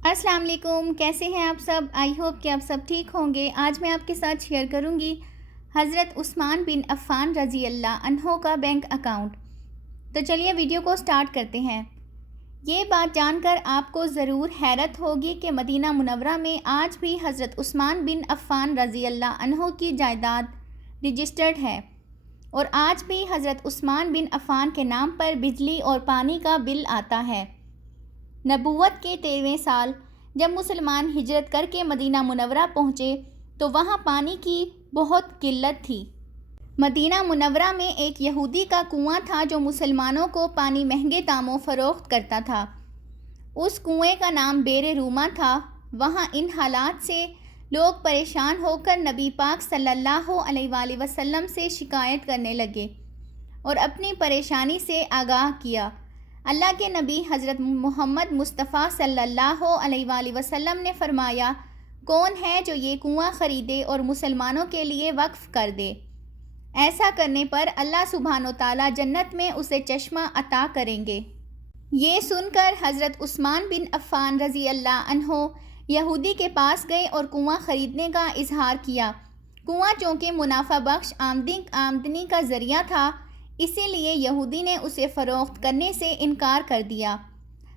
السلام علیکم، کیسے ہیں آپ سب؟ آئی ہوپ کہ آپ سب ٹھیک ہوں گے۔ آج میں آپ کے ساتھ شیئر کروں گی حضرت عثمان بن عفان رضی اللہ عنہ کا بینک اکاؤنٹ۔ تو چلیے ویڈیو کو سٹارٹ کرتے ہیں۔ یہ بات جان کر آپ کو ضرور حیرت ہوگی کہ مدینہ منورہ میں آج بھی حضرت عثمان بن عفان رضی اللہ عنہ کی جائیداد رجسٹرڈ ہے، اور آج بھی حضرت عثمان بن عفان کے نام پر بجلی اور پانی کا بل آتا ہے۔ نبوت کے 13ویں سال جب مسلمان ہجرت کر کے مدینہ منورہ پہنچے تو وہاں پانی کی بہت قلت تھی۔ مدینہ منورہ میں ایک یہودی کا کنواں تھا جو مسلمانوں کو پانی مہنگے داموں فروخت کرتا تھا۔ اس کنویں کا نام بئر رومہ تھا۔ وہاں ان حالات سے لوگ پریشان ہو کر نبی پاک صلی اللہ علیہ وآلہ وسلم سے شکایت کرنے لگے اور اپنی پریشانی سے آگاہ کیا۔ اللہ کے نبی حضرت محمد مصطفیٰ صلی اللہ علیہ وآلہ وسلم نے فرمایا، کون ہے جو یہ کنواں خریدے اور مسلمانوں کے لیے وقف کر دے؟ ایسا کرنے پر اللہ سبحانہ و تعالیٰ جنت میں اسے چشمہ عطا کریں گے۔ یہ سن کر حضرت عثمان بن عفان رضی اللہ عنہ یہودی کے پاس گئے اور کنواں خریدنے کا اظہار کیا۔ کنواں چونکہ منافع بخش آمدنی کا ذریعہ تھا، اسی لیے یہودی نے اسے فروخت کرنے سے انکار کر دیا۔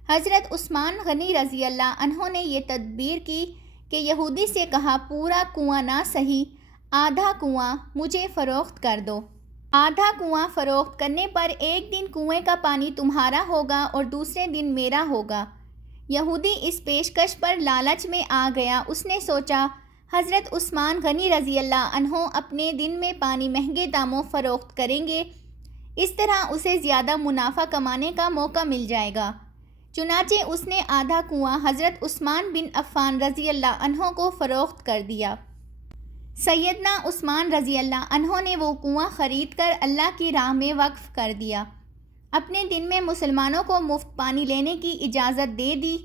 حضرت عثمان غنی رضی اللہ عنہ نے یہ تدبیر کی کہ یہودی سے کہا، پورا کنواں نہ سہی، آدھا کنواں مجھے فروخت کر دو۔ آدھا کنواں فروخت کرنے پر ایک دن کنویں کا پانی تمہارا ہوگا اور دوسرے دن میرا ہوگا۔ یہودی اس پیشکش پر لالچ میں آ گیا۔ اس نے سوچا حضرت عثمان غنی رضی اللہ عنہ اپنے دن میں پانی مہنگے داموں فروخت کریں گے، اس طرح اسے زیادہ منافع کمانے کا موقع مل جائے گا۔ چنانچہ اس نے آدھا کنواں حضرت عثمان بن عفان رضی اللہ عنہ کو فروخت کر دیا۔ سیدنا عثمان رضی اللہ عنہ نے وہ کنواں خرید کر اللہ کی راہ میں وقف کر دیا۔ اپنے دن میں مسلمانوں کو مفت پانی لینے کی اجازت دے دی۔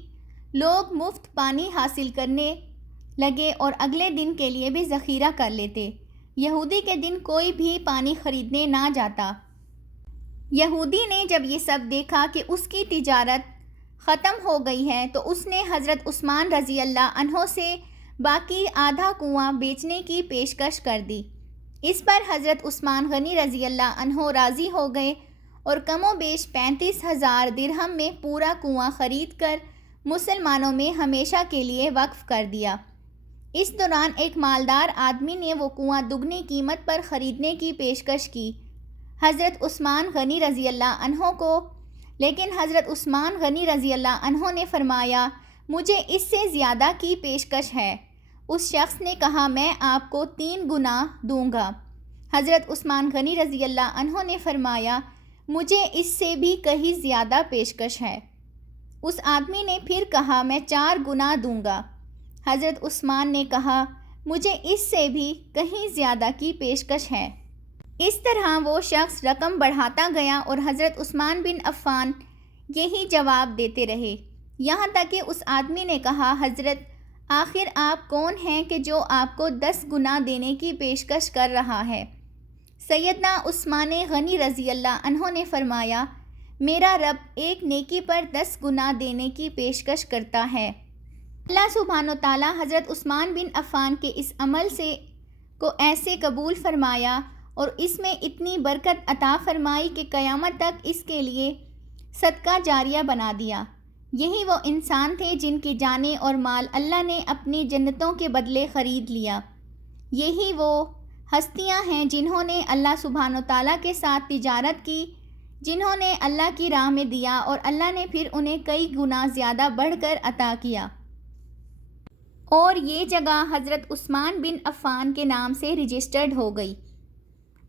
لوگ مفت پانی حاصل کرنے لگے اور اگلے دن کے لیے بھی ذخیرہ کر لیتے۔ یہودی کے دن کوئی بھی پانی خریدنے نہ جاتا۔ یہودی نے جب یہ سب دیکھا کہ اس کی تجارت ختم ہو گئی ہے تو اس نے حضرت عثمان رضی اللہ عنہ سے باقی آدھا کنواں بیچنے کی پیشکش کر دی۔ اس پر حضرت عثمان غنی رضی اللہ عنہ راضی ہو گئے اور کم و بیش 35,000 درہم میں پورا کنواں خرید کر مسلمانوں میں ہمیشہ کے لیے وقف کر دیا۔ اس دوران ایک مالدار آدمی نے وہ کنواں دگنی قیمت پر خریدنے کی پیشکش کی حضرت عثمان غنی رضی اللہ عنہ کو، لیکن حضرت عثمان غنی رضی اللہ عنہ نے فرمایا، مجھے اس سے زیادہ کی پیشکش ہے۔ اس شخص نے کہا، میں آپ کو 3 گنا دوں گا۔ حضرت عثمان غنی رضی اللہ عنہ نے فرمایا، مجھے اس سے بھی کہیں زیادہ پیشکش ہے۔ اس آدمی نے پھر کہا، میں 4 گنا دوں گا۔ حضرت عثمان نے کہا، مجھے اس سے بھی کہیں زیادہ کی پیشکش ہے۔ اس طرح وہ شخص رقم بڑھاتا گیا اور حضرت عثمان بن عفان یہی جواب دیتے رہے، یہاں تک کہ اس آدمی نے کہا، حضرت آخر آپ کون ہیں کہ جو آپ کو 10 گنا دینے کی پیشکش کر رہا ہے؟ سیدنا عثمان غنی رضی اللہ عنہ نے فرمایا، میرا رب ایک نیکی پر 10 گنا دینے کی پیشکش کرتا ہے۔ اللہ سبحانہ وتعالیٰ حضرت عثمان بن عفان کے اس عمل کو ایسے قبول فرمایا اور اس میں اتنی برکت عطا فرمائی کہ قیامت تک اس کے لیے صدقہ جاریہ بنا دیا۔ یہی وہ انسان تھے جن کی جانیں اور مال اللہ نے اپنی جنتوں کے بدلے خرید لیا۔ یہی وہ ہستیاں ہیں جنہوں نے اللہ سبحانہ تعالیٰ کے ساتھ تجارت کی، جنہوں نے اللہ کی راہ میں دیا اور اللہ نے پھر انہیں کئی گنا زیادہ بڑھ کر عطا کیا۔ اور یہ جگہ حضرت عثمان بن عفان کے نام سے رجسٹرڈ ہو گئی،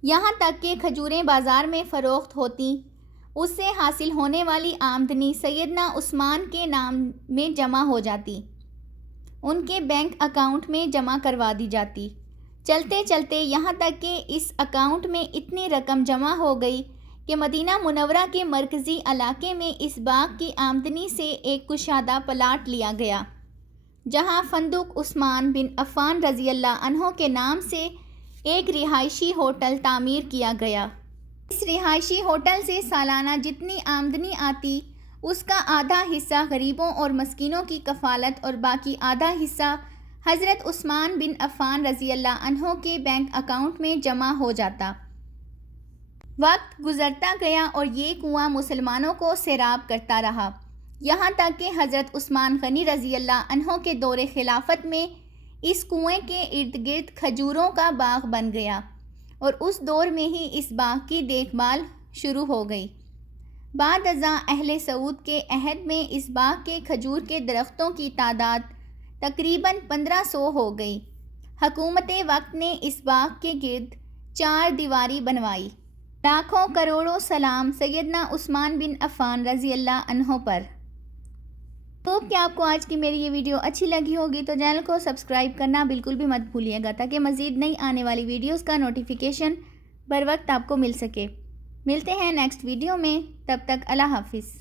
یہاں تک کہ کھجوریں بازار میں فروخت ہوتی، اس سے حاصل ہونے والی آمدنی سیدنا عثمان کے نام میں جمع ہو جاتی، ان کے بینک اکاؤنٹ میں جمع کروا دی جاتی۔ چلتے چلتے یہاں تک کہ اس اکاؤنٹ میں اتنی رقم جمع ہو گئی کہ مدینہ منورہ کے مرکزی علاقے میں اس باغ کی آمدنی سے ایک کشادہ پلاٹ لیا گیا، جہاں فندق عثمان بن عفان رضی اللہ عنہ کے نام سے ایک رہائشی ہوٹل تعمیر کیا گیا۔ اس رہائشی ہوٹل سے سالانہ جتنی آمدنی آتی اس کا آدھا حصہ غریبوں اور مسکینوں کی کفالت اور باقی آدھا حصہ حضرت عثمان بن عفان رضی اللہ عنہ کے بینک اکاؤنٹ میں جمع ہو جاتا۔ وقت گزرتا گیا اور یہ کنواں مسلمانوں کو سیراب کرتا رہا، یہاں تک کہ حضرت عثمان غنی رضی اللہ عنہ کے دور خلافت میں اس کنویں کے ارد گرد کھجوروں کا باغ بن گیا اور اس دور میں ہی اس باغ کی دیکھ بھال شروع ہو گئی۔ بعد ازاں اہل سعود کے عہد میں اس باغ کے کھجور کے درختوں کی تعداد تقریباً 1500 ہو گئی۔ حکومت وقت نے اس باغ کے گرد 4 دیواری بنوائی۔ لاکھوں کروڑوں سلام سیدنا عثمان بن عفان رضی اللہ عنہ پر۔ ہوپ کہ آپ کو آج کی میری یہ ویڈیو اچھی لگی ہوگی، تو چینل کو سبسکرائب کرنا بالکل بھی مت بھولیے گا تاکہ مزید نئی آنے والی ویڈیوز کا نوٹیفیکیشن بر وقت آپ کو مل سکے۔ ملتے ہیں نیکسٹ ویڈیو میں، تب تک اللہ حافظ۔